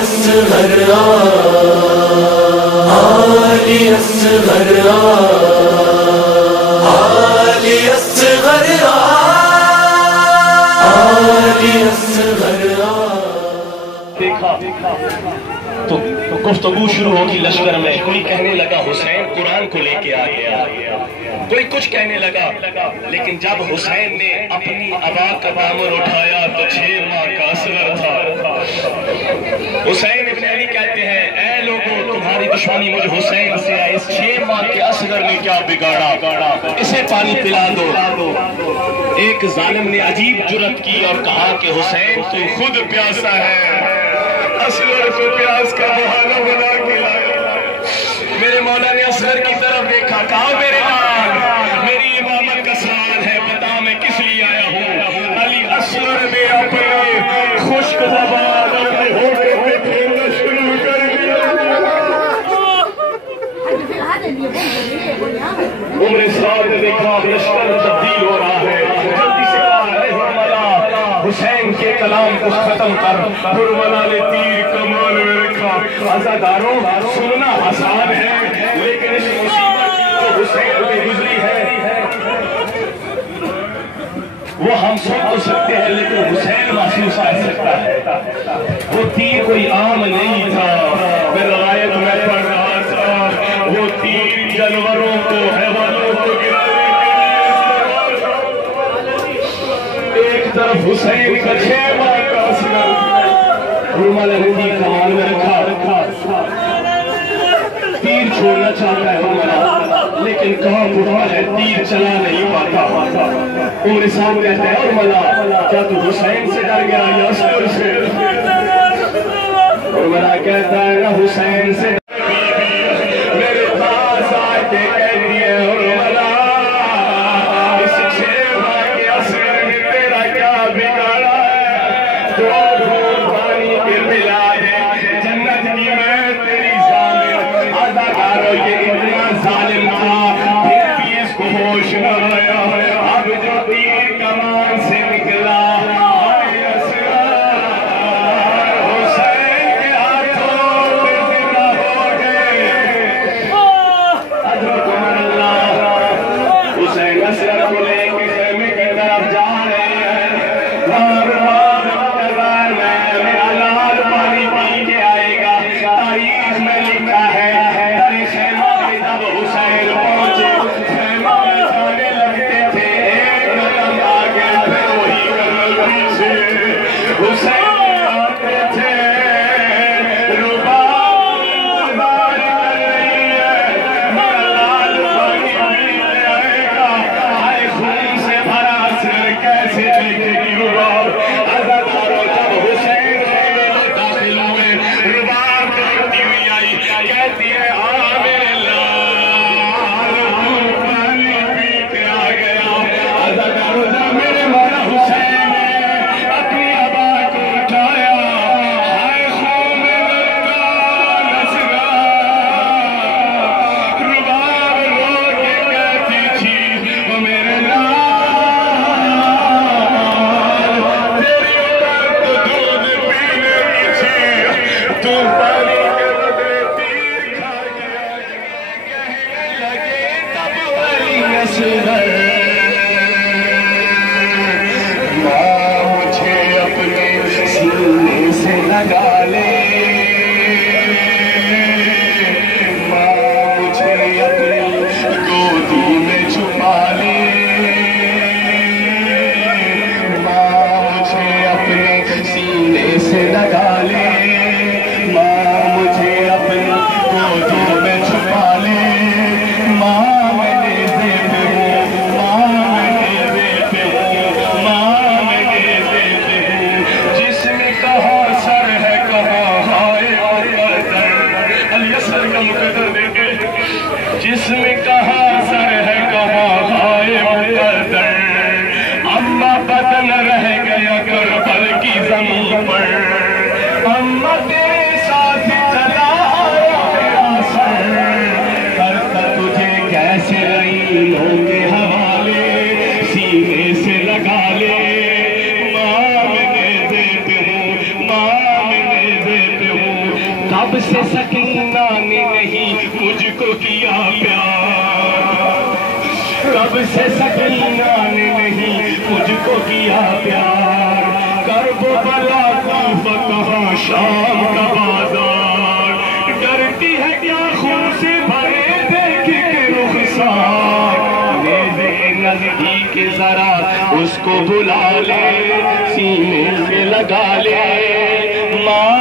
اصغر علی اصغر علی اصغر علی اصغر. دیکھا تو گفتگو شروع ہوگی لشکر میں. کوئی کہنے لگا حسین قرآن کو لے کے آ گیا، کوئی کچھ کہنے لگا، لیکن جب حسین نے اپنی ابا کا دامن اٹھایا تو 6 ماہ کا اصغر تھا. حسین ابن علی کہتے ہیں اے لوگوں تمہاری دشمنی مجھ حسین سے ہے، اس 6 ماہ کے اصغر نے کیا بگاڑا، اسے پانی پلا دو. ایک ظالم نے عجیب جرت کی اور کہا کہ حسین تو خود پیاسا ہے، اصغر کو پیاس کا بہانہ بنا کے لایا. میرے مولا نے اصغر کی طرف دیکھا، کہا میرے لال میری امامت کا سوال ہے، بتا میں کس لیے آیا ہوں. علی اصغر نے اپنے خشک زبان اپنے ہوٹوں پہ پھیرنا شروع کر دیا. عمر سعد نے دیکھا لشکر تبدیل ہو رہا ہے، جلدی سے کہا اے حرملا حسین کے کلام کو ختم کر. حرملا نے تیر کمان میں رکھا. عزاداروں سننا آسان ہے لیکن اس مصیبت جو حسین پہ گزری ہے وہ ہم سن تو سکتے ہیں لیکن حسین محسوس کر سکتا ہے. وہ تیر کوئی عام نہیں تھا. میں روایت میں پڑھ رہا تھا وہ تیر جانوروں کو حیوانوں کو گرانے کے لیے ایک طرف حسین کا 6 ماہ کا اصغر رومال ہندی کمان میں رکھا. تیر چھوڑنا چاہتا ہے رومالہ لیکن کہاں اٹھا ہے تیر چلا نہیں پاتا. عمر صاحب کہتے ہیں رومالہ کیا تو حسین سے ڈر گیا یا اصغر سے؟ رومالہ کہتا ہے نہ حسین سے میرے پاس آئے کے کہتی ہے رومالہ اس 6 ماہ کے اصغر نے تیرا کیا بگاڑا ہے. پانی کے ملا دے جنت کی میں تیری ضامن. عزاداروں یہ اتنا ظالم تھا پھر بھی اس کو ہوش نہ آیا. اب جو تیر کمان سے نکلا اے اصغر کب سے سکینہ نے نہیں مجھ کو کیا پیار، کب سے سکینہ نے نہیں مجھ کو کیا پیار، کربلا کا فتح شام کا بازار، ڈرتی ہے کیا خون سے بھرے دیکھ کے رخسار، میرے نزدیک ذرا اس کو بلا لے، سینے سے لگا لے، ماں